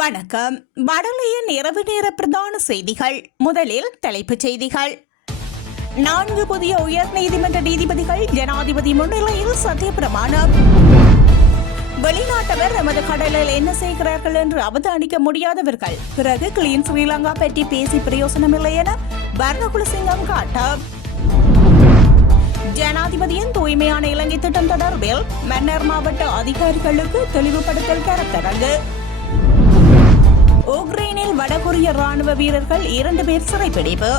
வணக்கம். வடலையின் இரவு நேர பிரதான செய்திகள். முதலில் தலைப்புச் செய்திகள். 4 புதிய உயர்நீதிமன்ற நீதிபதிகள் ஜனாதிபதி முன்னிலையில் சத்தியப்பிரமாணம். வெளிநாட்டவர் எமது கடலில் என்ன செய்கிறார்கள் என்று அவதானிக்க முடியாதவர்கள். பிறகு கிளீன் ஸ்ரீலங்கா பற்றி பேசி பிரயோசனமில்லை என பர்ணகுலசிங்கம் காட்டம். ஜனாதிபதியின் தூய்மையான இலங்கை திட்டம் தொடர்பில் மன்னார் மாவட்ட அதிகாரிகளுக்கு தெளிவுபடுத்தல் கருத்தரங்கு. உக்ரைனில் வடகொரிய ராணுவ வீரர்கள் 2 பேர் சிறைப்பிடிப்பு.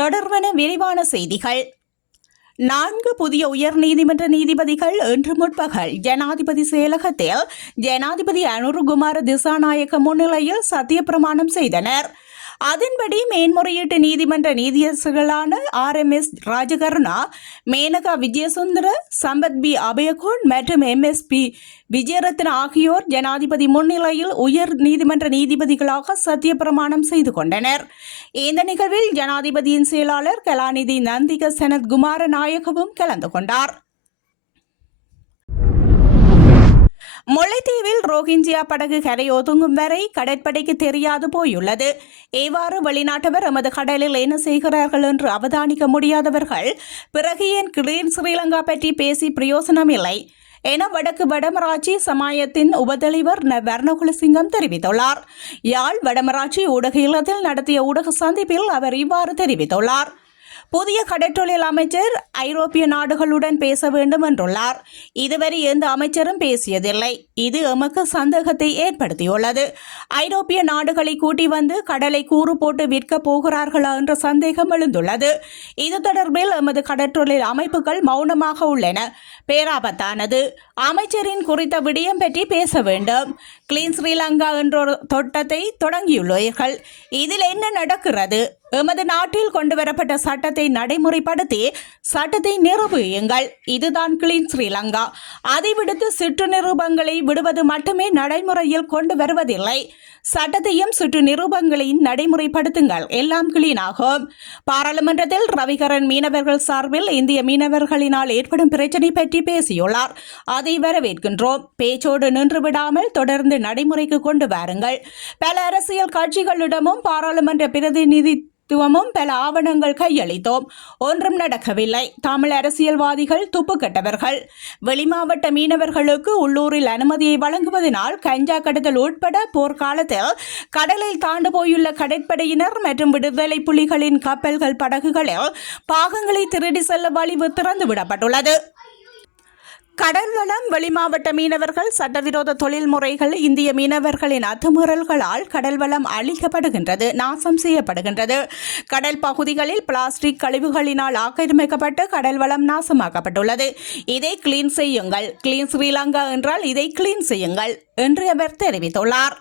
தொடர்பான விரிவான செய்திகள். 4 புதிய உயர்நீதிமன்ற நீதிபதிகள் இன்று முற்பகல் ஜனாதிபதி செயலகத்தில் ஜனாதிபதி அனுருகுமார திசாநாயக்க முன்னிலையில் சத்தியப்பிரமாணம் செய்தனர். அதன்படி மேன்முறையீட்டு நீதிமன்ற நீதியரசர்களான RMS ராஜகருணா, மேனகா விஜயசுந்தர, சம்பத் பி அபயகோன் மற்றும் MSP விஜயரத்ன ஆகியோர் ஜனாதிபதி முன்னிலையில் உயர் நீதிமன்ற நீதிபதிகளாக சத்தியப்பிரமாணம் செய்து கொண்டனர். இந்த நிகழ்வில் ஜனாதிபதியின் செயலாளர் கலாநிதி நந்திக சனத் குமார நாயகவும் கலந்து கொண்டார். முல்லைத்தீவில் ரோஹிஞ்சியா படகு கரை ஒதுங்கும் வரை கடற்படைக்கு தெரியாது போயுள்ளது. இவ்வாறு வெளிநாட்டவர் எமது கடலில் என்ன செய்கிறார்கள் என்று அவதானிக்க முடியாதவர்கள் பிறகு ஏன் கிளீன் ஸ்ரீலங்கா பற்றி பேசி பிரயோசனமில்லை என வடக்கு வடமராட்சி சமாயத்தின் உபதலைவர் வர்ணகுலசிங்கம் தெரிவித்துள்ளார். யாழ் வடமராட்சி ஊடக இல்லத்தில் நடத்திய ஊடக சந்திப்பில் அவர் இவ்வாறு தெரிவித்துள்ளார். புதிய கடற்றொழில் அமைச்சர் ஐரோப்பிய நாடுகளுடன் பேச வேண்டும் என்றுள்ளார். இதுவரை எந்த அமைச்சரும் பேசியதில்லை. இது எமக்கு சந்தேகத்தை ஏற்படுத்தியுள்ளது. ஐரோப்பிய நாடுகளை கூட்டி வந்து கடலை கூறு போட்டு விற்க போகிறார்களா என்ற சந்தேகம் எழுந்துள்ளது. இது தொடர்பில் எமது கடற்றொழில் அமைப்புகள் மௌனமாக உள்ளன. பேராபத்தானது. அமைச்சரின் குறித்த விடயம் பற்றி பேச வேண்டும். கிளீன் ஸ்ரீலங்கா என்ற திட்டத்தை தொடங்கியுள்ளீர்கள். இதில் என்ன நடக்கிறது? எமது நாட்டில் கொண்டுவரப்பட்ட சட்டத்தை நடைமுறைப்படுத்தி சட்டத்தை நிரூபியுங்கள். இதுதான் கிளீன் ஸ்ரீலங்கா. அதை விடுத்து சிற்று நிரூபங்களை விடுவது மட்டுமே நடைமுறையில் கொண்டு வருவதில்லை. சட்டத்தையும் சுற்று நிரூபங்களையும் நடைமுறைப்படுத்துங்கள். எல்லாம் கிளீனாகும். பாராளுமன்றத்தில் ரவிகரன் மீனவர்கள் சார்பில் இந்திய மீனவர்களினால் ஏற்படும் பிரச்சினை பற்றி பேசியுள்ளார். அதை வரவேற்கின்றோம். பேச்சோடு நின்று விடாமல் தொடர்ந்து நடைமுறைக்கு கொண்டு வாருங்கள். பல அரசியல் கட்சிகளிடமும் பாராளுமன்ற பிரதிநிதி பல ஆவணங்கள் கையளித்தோம். ஒன்றும் நடக்கவில்லை. தமிழ் அரசியல்வாதிகள் துப்பு கட்டவர்கள். வெளிமாவட்ட மீனவர்களுக்கு உள்ளூரில் அனுமதியை வழங்குவதனால் கஞ்சா கடத்தல் உட்பட போர்க்காலத்தில் கடலில் தாண்டு போயுள்ள கடற்படையினர் மற்றும் விடுதலை புலிகளின் கப்பல்கள் படகுகளில் பாகங்களை திருடி செல்ல வழி திறந்துவிடப்பட்டுள்ளது. கடல் வளம் வெளிமாவட்ட மீனவர்கள் சட்டவிரோத தொழில் முறைகள் இந்திய மீனவர்களின் அத்துமீறல்களால் கடல் வளம் அழிக்கப்படுகின்றது, நாசம் செய்யப்படுகின்றது. கடல் பகுதிகளில் பிளாஸ்டிக் கழிவுகளினால் ஆக்கிரமிக்கப்பட்டு கடல் வளம் நாசமாக்கப்பட்டுள்ளது. இதை கிளீன் செய்யுங்கள். கிளீன் ஸ்ரீலங்கா என்றால் இதை கிளீன் செய்யுங்கள் என்று அவர் தெரிவித்துள்ளார்.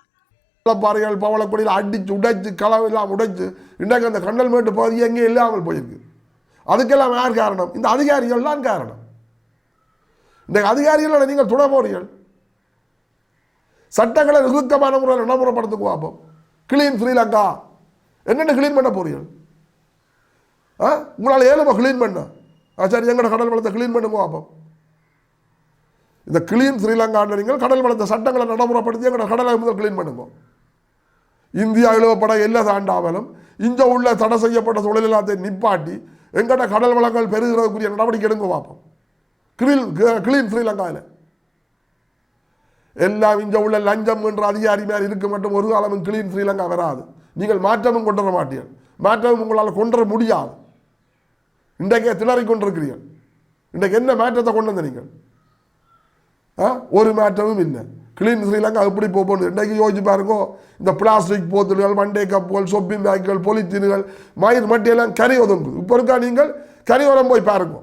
பவளக்குடியில் அடிச்சு உடைச்சு களவெல்லாம் உடைச்சு இன்றைக்கு அந்த கண்டல் மேட்டு பகுதி எங்கே இல்லாமல் போயிருக்கு. அதுக்கெல்லாம் யார் காரணம்? இந்த அதிகாரிகள் தான் காரணம். இந்த அதிகாரிகளை நீங்கள் துணை போறீர்கள். சட்டங்களை இறுக்கமான முறையில் நடைமுறைப்படுத்துக்கு பார்ப்போம். கிளீன் ஸ்ரீலங்கா என்னென்ன கிளீன் பண்ண போறீர்கள்? உங்களால் ஏழுமா கிளீன் பண்ண? சரி, எங்களோட கடல் வளத்தை கிளீன் பண்ணுங்க பார்ப்போம். இந்த கிளீன் ஸ்ரீலங்காவில் நீங்கள் கடல் வளத்தை சட்டங்களை நடைமுறைப்படுத்தி எங்களோட கடலை முதல் கிளீன் பண்ணுங்க. இந்தியா இழுவப்பட எல்லா தாண்டாமலும் இங்கே உள்ள தடை செய்யப்பட்ட தொழில் எல்லாத்தையும் நிப்பாட்டி எங்கள்கிட்ட கடல் வளங்கள் பெருகிறதுக்குரிய நடவடிக்கை எடுங்க பார்ப்போம். கிளீன் ஸ்ரீலங்காவில் எல்லாம் இங்கே உள்ள லஞ்சம் என்ற அதிகாரி மேல் இருக்க மட்டும் ஒரு காலமும் கிளீன் ஸ்ரீலங்கா வராது. நீங்கள் மாற்றமும் கொண்டு வர மாட்டீர்கள். மாற்றமும் உங்களால் கொண்டு வர முடியாது. இன்றைக்கே திணறி கொண்டிருக்கிறீர்கள். இன்றைக்கு என்ன மாற்றத்தை கொண்டு வந்த நீங்கள்? ஒரு மாற்றமும் இல்லை. கிளீன் ஸ்ரீலங்கா எப்படி போகணும்? இன்றைக்கு யோசிச்சு பாருங்க. இந்த பிளாஸ்டிக் போத்தல்கள், மண்டே கப்புகள், சொப்பிங் பேக்குகள், பொலித்தீன்கள், மயிர் மட்டியெல்லாம் கரை ஒதுங்குது. இப்போ இருக்கா நீங்கள் கரையோரம் போய் பாருங்க.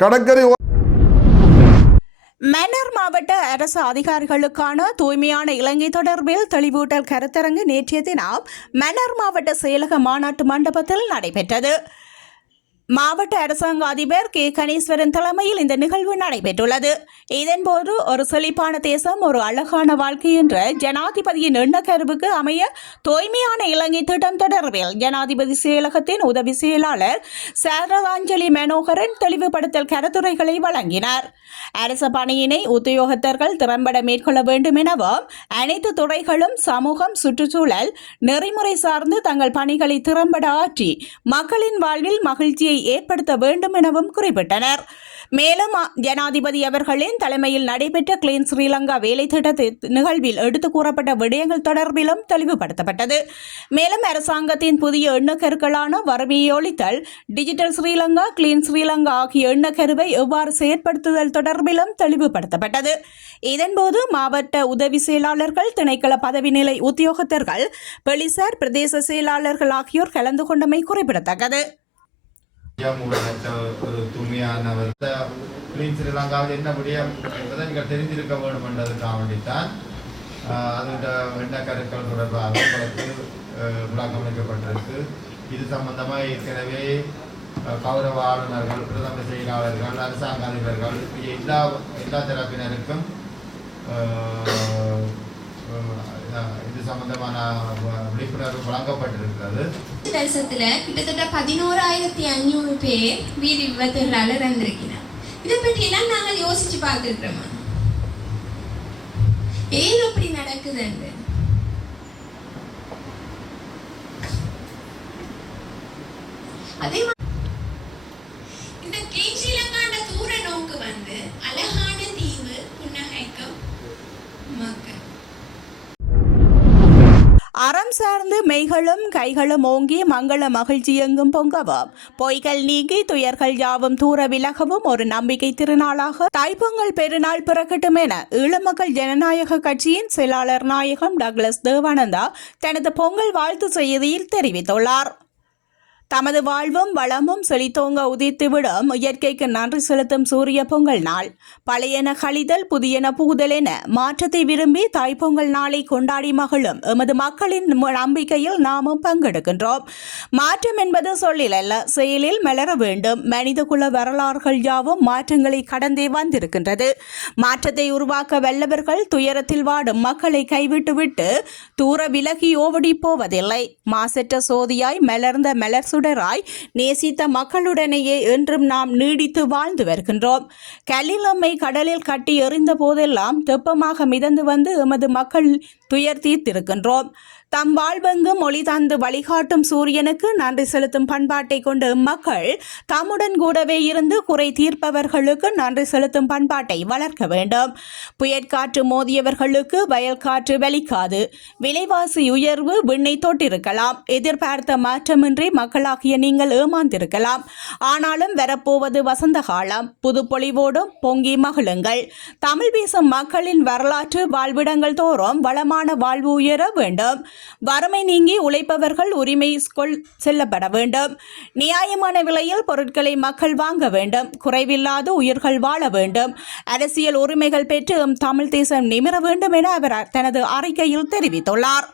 கடற்கரை மன்னார் மாவட்ட அரசு அதிகாரிகளுக்கான தூய்மையான இலங்கை தொடர்பில் தெளிவூட்டல் கருத்தரங்கு நேற்றைய தினம் மன்னார் மாவட்ட செயலக மாநாட்டு மண்டபத்தில் நடைபெற்றது. மாவட்ட அரசாங்க அதிபர் கே கணேஸ்வரன் தலைமையில் இந்த நிகழ்வு நடைபெற்றுள்ளது. இதன்போது ஒரு செழிப்பான தேசம் ஒரு அழகான வாழ்க்கை என்ற ஜனாதிபதியின் எண்ணக்கருவுக்கு அமைய தூய்மையான இலங்கை திட்டம் தொடர்பில் ஜனாதிபதி செயலகத்தின் உதவி செயலாளர் சாரதாஞ்சலி மனோகரன் தெளிவுபடுத்தல் கருத்துரைகளை வழங்கினார். அரச பணியினை உத்தியோகத்தர்கள் திறம்பட மேற்கொள்ள வேண்டும் எனவும் அனைத்து துறைகளும் சமூகம், சுற்றுச்சூழல், நெறிமுறை சார்ந்து தங்கள் பணிகளை திறம்பட ஆற்றி மக்களின் வாழ்வில் மகிழ்ச்சியை ஏற்படுத்த வேண்டும் எனவும் குறிப்பிட்டனர். மேலும் ஜனாதிபதி அவர்களின் தலைமையில் நடைபெற்ற கிளீன் ஸ்ரீலங்கா வேலை திட்ட நிகழ்வில் எடுத்துக் கூறப்பட்ட விடயங்கள் தொடர்பிலும் தெளிவுபடுத்தப்பட்டது. மேலும் அரசாங்கத்தின் புதிய எண்ணக்கருக்களான வறுமையை ஒழித்தல், டிஜிட்டல் ஸ்ரீலங்கா, கிளீன் ஸ்ரீலங்கா ஆகிய எண்ணக்கருவை எவ்வாறு செயற்படுத்துதல் தொடர்பிலும் தெளிவுபடுத்தப்பட்டது. இதன்போது மாவட்ட உதவி செயலாளர்கள், திணைக்கள பதவி நிலை உத்தியோகத்தர்கள், போலீசார், பிரதேச செயலாளர்கள் ஆகியோர் கலந்து கொண்டமை குறிப்பிடத்தக்கது. ஒரு தூய்மையானவர் கிளீன் ஸ்ரீலங்காவில் என்ன விடயம் என்பதை நீங்கள் தெரிந்திருக்க வேண்டும் என்றதுக்காக வேண்டித்தான் அதோட எண்ணக்கருக்கள் தொடர்பாக உங்களுக்கு விளக்கம் அளிக்கப்பட்டிருக்கு. இது சம்பந்தமாக ஏற்கனவே கௌரவ ஆளுநர்கள், பிரதம செயலாளர்கள், அரசாங்க அதிபர்கள் எல்லா தரப்பினருக்கும் இது சம்பந்தமான விழிப்புணர்வு வழங்கப்பட்டிருக்கிறது. தேசத்துல கிட்டத்தட்ட 11,500 பேர் வீதி விபத்துகளால் இறந்திருக்கிறார். இதை பற்றி எல்லாம் நாங்கள் யோசிச்சு பார்த்துருக்கிறோமா? ஏன் அப்படி நடக்குது? அதே இந்த கிளீன் ஸ்ரீலங்காண்ட தூர நோக்கு அழகான தீவு, புன்னகைக்கும் மக்கள். அறம் சார்ந்து மெய்களும் கைகளும் ஓங்கி மங்கள மகிழ்ச்சி எங்கும் பொங்கவும், பொய்கள் நீங்கி துயர்கள் யாவும் தூர விலகவும் ஒரு நம்பிக்கை திருநாளாக தைப்பொங்கல் பெருநாள் பிறக்கட்டும் என ஈழமக்கள் ஜனநாயக கட்சியின் செயலாளர் நாயகம் டக்ளஸ் தேவானந்தா தனது பொங்கல் வாழ்த்து செய்தியில் தெரிவித்துள்ளார். தமது வாழ்வும் வளமும் செழித்தோங்க உதித்துவிடும் இயற்கைக்கு நன்றி செலுத்தும் சூரிய பொங்கல் நாள். பழையன கழிதல் புதியன புகுதல் என மாற்றத்தை விரும்பி தாய்ப்பொங்கல் நாளை கொண்டாடி மகிழும் எமது மக்களின் நம்பிக்கையில் நாமும் பங்கெடுக்கின்றோம். மாற்றம் என்பது சொல்லில் அல்ல, செயலில் மலர வேண்டும். மனிதகுல வரலாறுகள் யாவும் மாற்றங்களை கடந்தே வந்திருக்கின்றது. மாற்றத்தை உருவாக்க வல்லவர்கள் துயரத்தில் வாடும் மக்களை கைவிட்டுவிட்டு தூர விலகி ஓடி போவதில்லை. மாசற்ற சோதியாய் மலர்ந்த மலர் சுடராய் நேசித்த மக்களுடனேயே என்றும் நாம் நீடித்து வாழ்ந்து வருகின்றோம். கல்லில் நம்மை கடலில் கட்டி எறிந்த போதெல்லாம் தெப்பமாக மிதந்து வந்து எமது மக்கள் துயர் தீர்த்திருக்கின்றோம். தம் வாழ்வெங்கும் ஒளி தந்து வழிகாட்டும் சூரியனுக்கு நன்றி செலுத்தும் பண்பாட்டை கொண்டு மக்கள் தம்முடன் கூடவே இருந்து குறை தீர்ப்பவர்களுக்கு நன்றி செலுத்தும் பண்பாட்டை வளர்க்க வேண்டும். புயற்காற்று மோதியவர்களுக்கு வயல் காற்று வலிக்காது. விலைவாசி உயர்வு விண்ணை தொட்டிருக்கலாம். எதிர்பார்த்த மாற்றமின்றி மக்களாகிய நீங்கள் ஏமாந்திருக்கலாம். ஆனாலும் வரப்போவது வசந்த காலம். புதுப்பொழிவோடும் பொங்கி மகிழுங்கள். தமிழ் பேசும் மக்களின் வரலாற்று வாழ்விடங்கள் தோறும் வளமான வாழ்வு உயர வேண்டும். வறுமை நீங்கி உழைப்பவர்கள் உரிமை செல்லப்பட வேண்டும். நியாயமான விலையில் பொருட்களை மக்கள் வாங்க வேண்டும். குறைவில்லாத உயிர்கள் வாழ வேண்டும். அரசியல் உரிமைகள் பெற்று தமிழ் தேசம் நிமிர வேண்டும் என அவர் தனது அறிக்கையில் தெரிவித்துள்ளார்.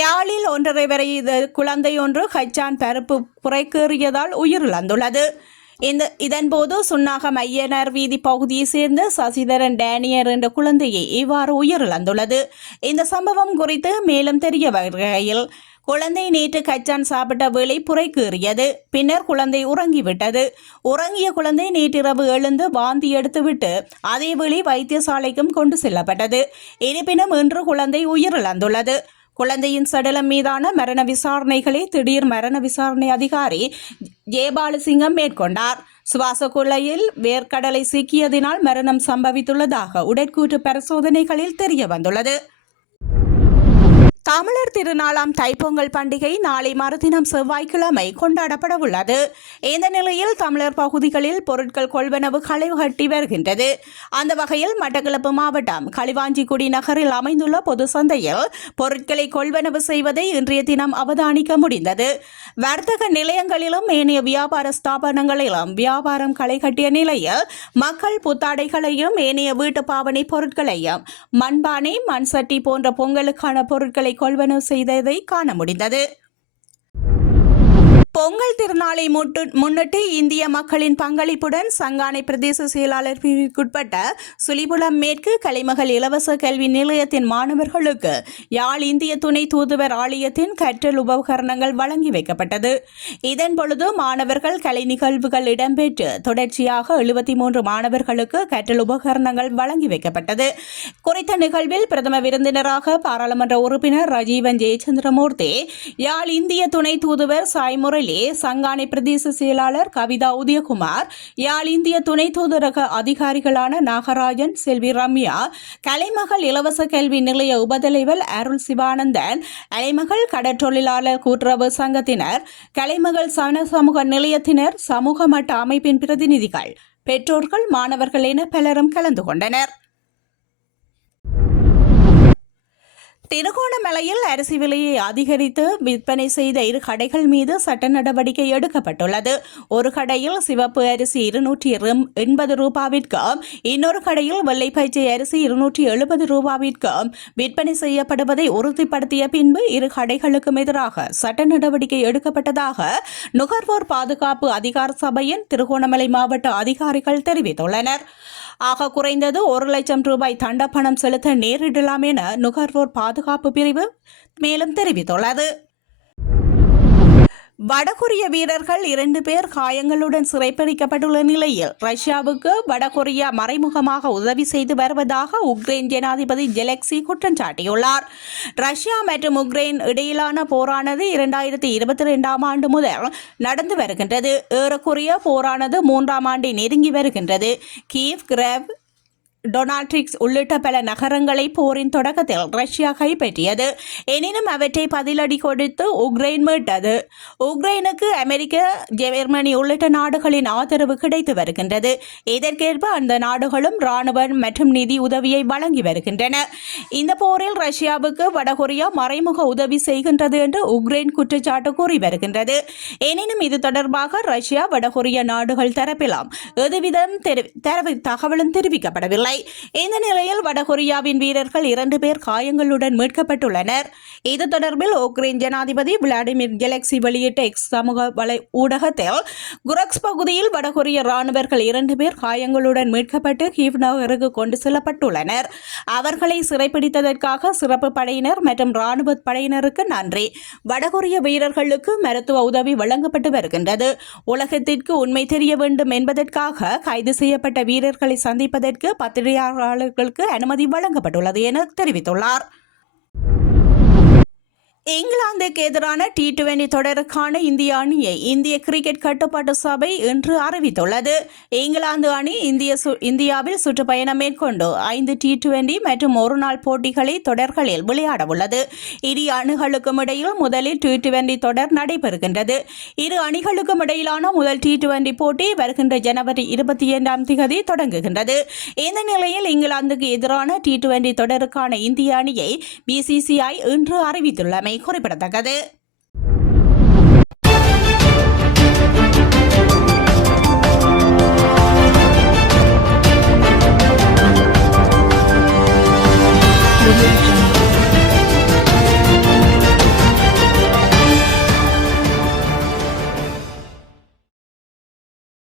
யாழில் 1.5 வயது குழந்தை ஒன்று கச்சான் பருப்பு புரைக்கேறியதால் உயிரிழந்துள்ளது. இதன்போது சுன்னாகம் ஐயனார் வீதி பகுதியை சேர்ந்த சசிதரன் டேனியர் என்ற குழந்தையை இவ்வாறு உயிரிழந்துள்ளது. இந்த சம்பவம் குறித்து மேலும் தெரிய வருகையில், குழந்தை நேற்று கச்சான் சாப்பிட்ட வேளை புரைக்கேறியது. பின்னர் குழந்தை உறங்கிவிட்டது. உறங்கிய குழந்தை நேற்றிரவு எழுந்து வாந்தி எடுத்துவிட்டு அதேவேளை வைத்தியசாலைக்கும் கொண்டு செல்லப்பட்டது. இருப்பினும் இன்று குழந்தை உயிரிழந்துள்ளது. குழந்தையின் சடலம் மீதான மரண விசாரணைகளை திடீர் மரண விசாரணை அதிகாரி ஜெயபாலசிங்கம் மேற்கொண்டார். சுவாச குழாயில் வேர்க்கடலை சிக்கியதினால் மரணம் சம்பவித்துள்ளதாக உடற்கூற்று பரிசோதனைகளில் தெரிய வந்துள்ளது. தமிழர் திருநாளாம் தைப்பொங்கல் பண்டிகை நாளை மறுதினம் செவ்வாய்க்கிழமை கொண்டாடப்பட உள்ளது. இந்த நிலையில் தமிழர் பகுதிகளில் பொருட்கள் கொள்வனவு களை கட்டி வருகின்றது. அந்த வகையில் மட்டக்களப்பு மாவட்டம் களுவாஞ்சிக்குடி நகரில் அமைந்துள்ள பொது சந்தையில் பொருட்களை கொள்வனவு செய்வதை இன்றைய தினம் அவதானிக்க முடிந்தது. வர்த்தக நிலையங்களிலும் ஏனைய வியாபார ஸ்தாபனங்களிலும் வியாபாரம் களை கட்டிய நிலையில் மக்கள் புத்தாடைகளையும் ஏனைய வீட்டு பாவனை பொருட்களையும் மண்பானை, மண் சட்டி போன்ற பொங்கலுக்கான பொருட்களை கொள்வனவு செய்ததை காண முடிந்தது. பொங்கல் திருநாளை முன்னிட்டு இந்திய மக்களின் பங்களிப்புடன் சங்கானை பிரதேச செயலாளர் பிரிவுக்குட்பட்ட சுலிபுலம் மேற்கு கலைமகள் இலவச கல்வி நிலையத்தின் மாணவர்களுக்கு யாழ் இந்திய துணை தூதுவர் ஆலயத்தின் கற்றல் உபகரணங்கள் வழங்கி வைக்கப்பட்டது. இதன் பொழுது மாணவர்கள் கலை நிகழ்வுகள் இடம்பெற்று தொடர்ச்சியாக 73 மாணவர்களுக்கு கற்றல் உபகரணங்கள் வழங்கி வைக்கப்பட்டது. குறித்த நிகழ்வில் பிரதம விருந்தினராக பாராளுமன்ற உறுப்பினர் ரஜீவன் ஜெயச்சந்திரமூர்த்தி, யாழ் இந்திய துணை தூதுவர் சாய்முறை சங்கானை பிரதேச செயலாளர் கவிதா உதயகுமார், யாழ் இந்திய துணை தூதரக அதிகாரிகளான நாகராஜன், செல்வி ரம்யா, கலைமகள் இலவச கல்வி நிலைய உபதலைவர் அருள் சிவானந்தன், கலைமகள் கடற்றொழிலாளர் கூட்டுறவு சங்கத்தினர், கலைமகள் சமூக நிலையத்தினர், சமூக மட்ட அமைப்பின் பிரதிநிதிகள், பெற்றோர்கள், மாணவர்கள் என பலரும் கலந்து கொண்டனர். திருகோணமலையில் அரிசி விலையை அதிகரித்து விற்பனை செய்த 2 கடைகள் மீது சட்ட நடவடிக்கை எடுக்கப்பட்டுள்ளது. ஒரு கடையில் சிவப்பு அரிசி 280 ரூபாவிற்கும், இன்னொரு கடையில் வெள்ளை பச்சை அரிசி 270 ரூபாவிற்கும் விற்பனை செய்யப்படுவதை உறுதிப்படுத்திய பின்பு 2 கடைகளுக்கும் எதிராக சட்ட நடவடிக்கை எடுக்கப்பட்டதாக நுகர்வோர் பாதுகாப்பு அதிகார சபையின் திருகோணமலை மாவட்ட அதிகாரிகள் தெரிவித்துள்ளனர். ஆக குறைந்தது 1 லட்சம் ரூபாய் தண்டப்பணம் செலுத்த நேரிடலாம் என நுகர்வோர் பாதுகாப்பு பிரிவு மேலும் தெரிவித்துள்ளது. வடகொரிய வீரர்கள் 2 பேர் காயங்களுடன் சிறைப்பிடிக்கப்பட்டுள்ள நிலையில் ரஷ்யாவுக்கு வடகொரியா மறைமுகமாக உதவி செய்து வருவதாக உக்ரைன் ஜனாதிபதி ஜெலென்ஸ்கி குற்றம் சாட்டியுள்ளார். ரஷ்யா மற்றும் உக்ரைன் இடையிலான போரானது 2022ஆம் ஆண்டு முதல் நடந்து வருகின்றது. ஏறக்குறைய போரானது 3ஆம் ஆண்டை நெருங்கி வருகின்றது. கீவ், கிரெவ், டொனால்ட்ரிக்ஸ் உள்ளிட்ட பல நகரங்களை போரின் தொடக்கத்தில் ரஷ்யா கைப்பற்றியது. எனினும் அவற்றை பதிலடி கொடுத்து உக்ரைன் மீட்டது. உக்ரைனுக்கு அமெரிக்க, ஜெர்மனி உள்ளிட்ட நாடுகளின் ஆதரவு கிடைத்து வருகின்றது. இதற்கேற்ப அந்த நாடுகளும் இராணுவ மற்றும் நிதி உதவியை வழங்கி வருகின்றன. இந்த போரில் ரஷ்யாவுக்கு வடகொரியா மறைமுக உதவி செய்கின்றது என்று உக்ரைன் குற்றச்சாட்டு கூறி வருகின்றது. எனினும் இது தொடர்பாக ரஷ்யா, வடகொரிய நாடுகள் தரப்பிலும் எதுவிதம் தகவலும் தெரிவிக்கப்படவில்லை. இந்த நிலையில் வடகொரியாவின் வீரர்கள் 2 பேர் காயங்களுடன் மீட்கப்பட்டுள்ளனர். இது தொடர்பில் உக்ரைன் ஜனாதிபதி விளாடிமிர் ஜெலென்ஸ்கி வெளியிட்ட எக்ஸ் சமூக வலை ஊடகத்தில், குரக்ஸ் பகுதியில் வடகொரிய இராணுவர்கள் 2 பேர் காயங்களுடன் மீட்கப்பட்டு கீவ் நகருக்கு கொண்டு செல்லப்பட்டுள்ளனர். அவர்களை சிறைப்பிடித்ததற்காக சிறப்பு படையினர் மற்றும் இராணுவ படையினருக்கு நன்றி. வடகொரிய வீரர்களுக்கு மருத்துவ உதவி வழங்கப்பட்டு வருகின்றது. உலகத்திற்கு உண்மை தெரிய வேண்டும் என்பதற்காக கைது செய்யப்பட்ட வீரர்களை சந்திப்பதற்கு பத்திரிகையாளர்களுக்கு அனுமதி வழங்கப்பட்டுள்ளது என தெரிவித்துள்ளார். இங்கிலாந்துக்கு எதிரான T20 தொடருக்கான இந்திய அணியை இந்திய கிரிக்கெட் கட்டுப்பாட்டு சபை இன்று அறிவித்துள்ளது. இங்கிலாந்து அணி இந்தியாவில் சுற்றுப்பயணம் மேற்கொண்டு 5 T20 மற்றும் ஒருநாள் போட்டிகளை தொடர்களில் விளையாடவுள்ளது. 2 அணிகளுக்கும் இடையில் முதலில் T20 தொடர் நடைபெறுகின்றது. 2 அணிகளுக்கும் இடையிலான முதல் T20 போட்டி வருகின்ற ஜனவரி 22ஆம் தேதி தொடங்குகின்றது. இந்த நிலையில் இங்கிலாந்துக்கு எதிரான T20 தொடருக்கான இந்திய அணியை BCCI இன்று அறிவித்துள்ளமை குறிப்பிடத்தக்கது.